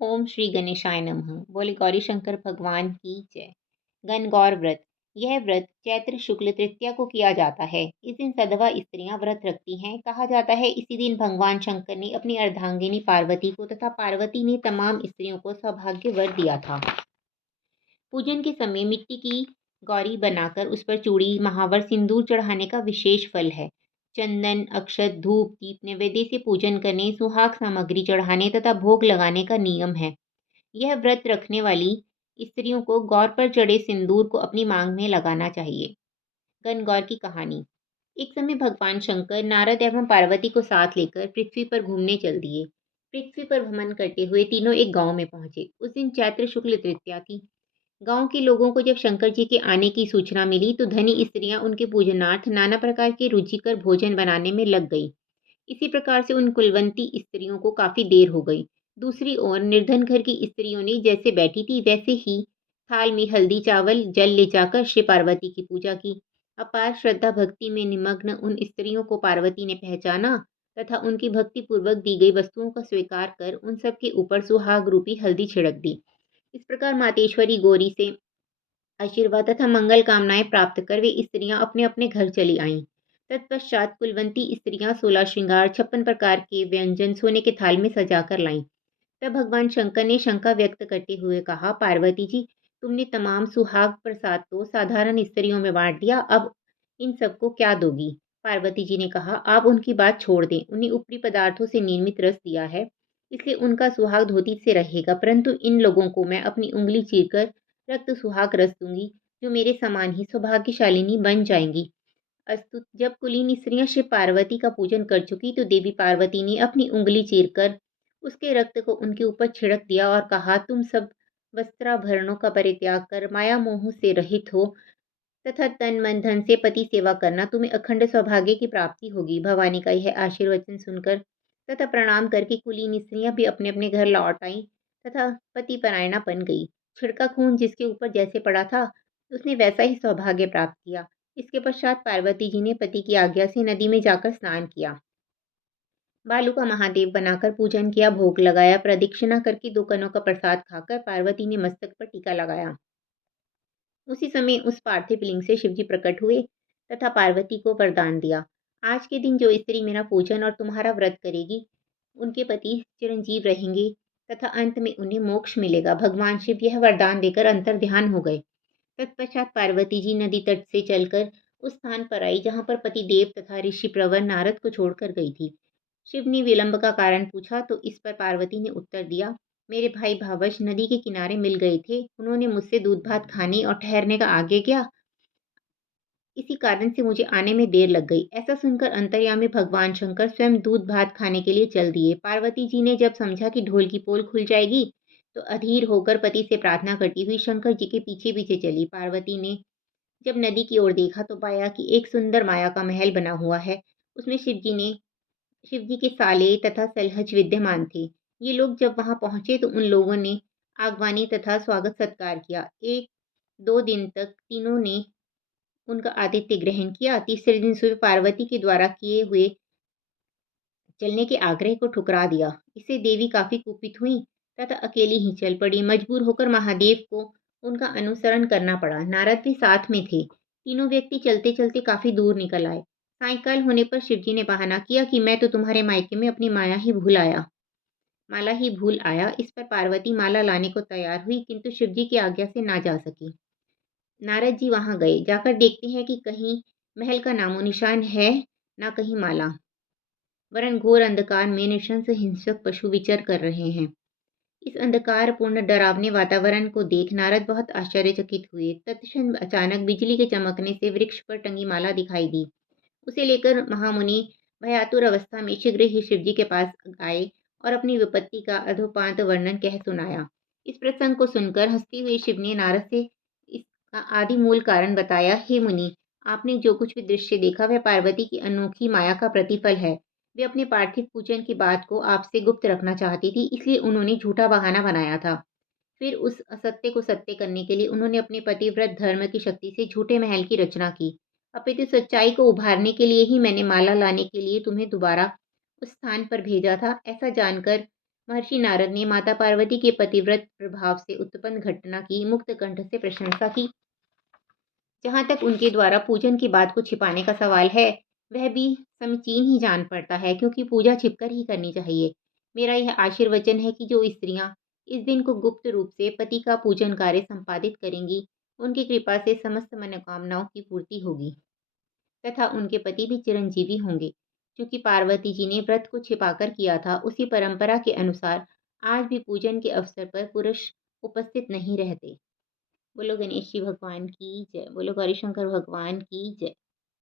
ओम श्री गणेशाय नमः। बोले गौरी शंकर भगवान की जय। गणगौर व्रत। यह व्रत चैत्र शुक्ल तृतीया को किया जाता है। इस दिन सधवा स्त्रियां व्रत रखती हैं। कहा जाता है इसी दिन भगवान शंकर ने अपनी अर्धांगिनी पार्वती को तथा पार्वती ने तमाम स्त्रियों को सौभाग्य वर दिया था। पूजन के समय मिट्टी की गौरी बनाकर उस पर चूड़ी, महावर, सिंदूर चढ़ाने का विशेष फल है। चंदन, अक्षत, धूप, दीप नैवेद्य से पूजन करने, सुहाग सामग्री चढ़ाने तथा भोग लगाने का नियम है। यह व्रत रखने वाली स्त्रियों को गौर पर चढ़े सिंदूर को अपनी मांग में लगाना चाहिए। गणगौर की कहानी। एक समय भगवान शंकर नारद एवं पार्वती को साथ लेकर पृथ्वी पर घूमने चल दिए। पृथ्वी पर भ्रमण करते हुए तीनों एक गांव में पहुंचे। उस दिन चैत्र शुक्ल तृतीया थी। गांव के लोगों को जब शंकर जी के आने की सूचना मिली तो धनी स्त्रियां उनके पूजनार्थ नाना प्रकार के रुचिकर भोजन बनाने में लग गई। इसी प्रकार से उन कुलवंती स्त्रियों को काफी देर हो गई। दूसरी ओर निर्धन घर की स्त्रियों ने जैसे बैठी थी वैसे ही थाल में हल्दी चावल जल ले जाकर शिव पार्वती की पूजा की। अपार श्रद्धा भक्ति में निमग्न उन स्त्रियों को पार्वती ने पहचाना तथा उनकी भक्ति पूर्वक दी गई वस्तुओं का स्वीकार कर उन सब के ऊपर सुहाग रूपी हल्दी छिड़क दी। इस प्रकार मातेश्वरी गौरी से आशीर्वाद तथा मंगल कामनाएं प्राप्त कर वे स्त्रियां अपने अपने घर चली आईं। तत्पश्चात कुलवंती स्त्रियां 16 श्रृंगार 56 प्रकार के व्यंजन सोने के थाल में सजाकर लाईं। तब भगवान शंकर ने शंका व्यक्त करते हुए कहा, पार्वती जी, तुमने तमाम सुहाग प्रसाद तो साधारण स्त्रियों में बांट दिया, अब इन सबको क्या दोगी? पार्वती जी ने कहा, आप उनकी बात छोड़ दें। उन्हें ऊपरी पदार्थों से निर्मित रस दिया है, इसलिए उनका सुहाग धोती से रहेगा, परंतु इन लोगों को मैं अपनी उंगली चीरकर रक्त सुहाग रस दूंगी, जो मेरे समान ही सौभाग्यशालिनी बन जाएंगी। अस्तु, जब कुलीन स्त्रियां शिव पार्वती का पूजन कर चुकी तो देवी पार्वती ने अपनी उंगली चीरकर उसके रक्त को उनके ऊपर छिड़क दिया और कहा, तुम सब वस्त्राभरणों का परित्याग कर माया मोह से रहित हो तथा तन मन धन से पति सेवा करना, तुम्हें अखंड सौभाग्य की प्राप्ति होगी। भवानी का यह आशीर्वचन सुनकर तथा प्रणाम करके कुलीन स्त्रियां भी अपने अपने घर लौट आईं तथा पति परायणा बन गई। छिड़का खून जिसके ऊपर जैसे पड़ा था उसने वैसा ही सौभाग्य प्राप्त किया। इसके पश्चात पार्वती जी ने पति की आज्ञा से नदी में जाकर स्नान किया, बालू का महादेव बनाकर पूजन किया, भोग लगाया, प्रदक्षिणा करके 2 कनों का प्रसाद खाकर पार्वती ने मस्तक पर टीका लगाया। उसी समय उस पार्थिव लिंग से शिवजी प्रकट हुए तथा पार्वती को वरदान दिया, आज के दिन जो स्त्री मेरा पूजन और तुम्हारा व्रत करेगी उनके पति चिरंजीव रहेंगे तथा अंत में उन्हें मोक्ष मिलेगा। भगवान शिव यह वरदान देकर अंतर ध्यान हो गए। तत्पश्चात पार्वती जी नदी तट से चलकर उस स्थान पर आई जहाँ पर पति देव तथा ऋषि प्रवर नारद को छोड़कर गई थी। शिव ने विलंब का कारण पूछा तो इस पर पार्वती ने उत्तर दिया, मेरे भाई भावश नदी के किनारे मिल गए थे, उन्होंने मुझसे दूध भात खाने और ठहरने का आज्ञा किया, इसी कारण से मुझे आने में देर लग गई। ऐसा सुनकर अंतर्यामी भगवान शंकर स्वयं दूध भात खाने के लिए चल दिए। पार्वती जी ने जब समझा कि ढोल की पोल खुल जाएगी तो अधीर होकर पति से प्रार्थना करती हुई शंकर जी के पीछे पीछे चली। पार्वती ने जब नदी की ओर देखा तो पाया कि एक सुंदर माया का महल बना हुआ है, उसमें शिवजी के साले तथा सलहज विद्यमान थे। ये लोग जब वहां पहुंचे तो उन लोगों ने आगवानी तथा स्वागत सत्कार किया। 1-2 दिन तक तीनों ने उनका आतिथ्य ग्रहण किया। तीसरे दिन सुबह पार्वती के द्वारा किए हुए चलने के आग्रह को ठुकरा दिया। इससे देवी काफी कुपित हुई तथा अकेली ही चल पड़ी। मजबूर होकर महादेव को उनका अनुसरण करना पड़ा। नारद भी साथ में थे। तीनों व्यक्ति चलते चलते काफी दूर निकल आए। सायंकाल होने पर शिवजी ने बहाना किया कि मैं तो तुम्हारे मायके में अपनी माला ही भूल आया। इस पर पार्वती माला लाने को तैयार हुई, किंतु शिवजी की आज्ञा से ना जा सकी। नारद जी वहां गए। जाकर देखते हैं कि कहीं महल का नामो निशान है, ना कहीं माला, वरन घोर अंधकार में नृशंस हिंसक पशु विचर कर रहे हैं। इस अंधकारपूर्ण डरावने वातावरण को देख नारद बहुत आश्चर्यचकित हुए। तत्क्षण अचानक बिजली के चमकने से वृक्ष पर टंगी माला दिखाई दी। उसे लेकर महामुनि भयातुर अवस्था में शीघ्र ही शिवजी के पास आए और अपनी विपत्ति का अधोपांत वर्णन कह सुनाया। इस प्रसंग को सुनकर हंसते हुए शिव ने नारद से इसका आदि मूल कारण बताया। हे मुनि, आपने जो कुछ भी दृश्य देखा वह पार्वती की अनोखी माया का प्रतिफल है। वे अपने पार्थिव पूजन की बात को आपसे गुप्त रखना चाहती थी, इसलिए उन्होंने झूठा बहाना बनाया था। फिर उस असत्य को सत्य करने के लिए उन्होंने अपने पतिव्रत धर्म की शक्ति से झूठे महल की रचना की। अपितु सच्चाई को उभारने के लिए ही मैंने माला लाने के लिए तुम्हें दोबारा उस स्थान पर भेजा था। ऐसा जानकर महर्षि नारद ने माता पार्वती के पतिव्रत प्रभाव से उत्पन्न घटना की मुक्त कंठ से प्रशंसा की। जहाँ तक उनके द्वारा पूजन की बात को छिपाने का सवाल है, वह भी समीचीन ही जान पड़ता है, क्योंकि पूजा छिपकर ही करनी चाहिए। मेरा यह आशीर्वचन है कि जो स्त्रियां इस दिन को गुप्त रूप से पति का पूजन कार्य संपादित करेंगी, उनकी कृपा से समस्त मनोकामनाओं की पूर्ति होगी तथा उनके पति भी चिरंजीवी होंगे। क्योंकि पार्वती जी ने व्रत को छिपाकर किया था, उसी परंपरा के अनुसार आज भी पूजन के अवसर पर पुरुष उपस्थित नहीं रहते। बोलो गणेश जी भगवान की जय। बोलो गौरी शंकर भगवान की जय।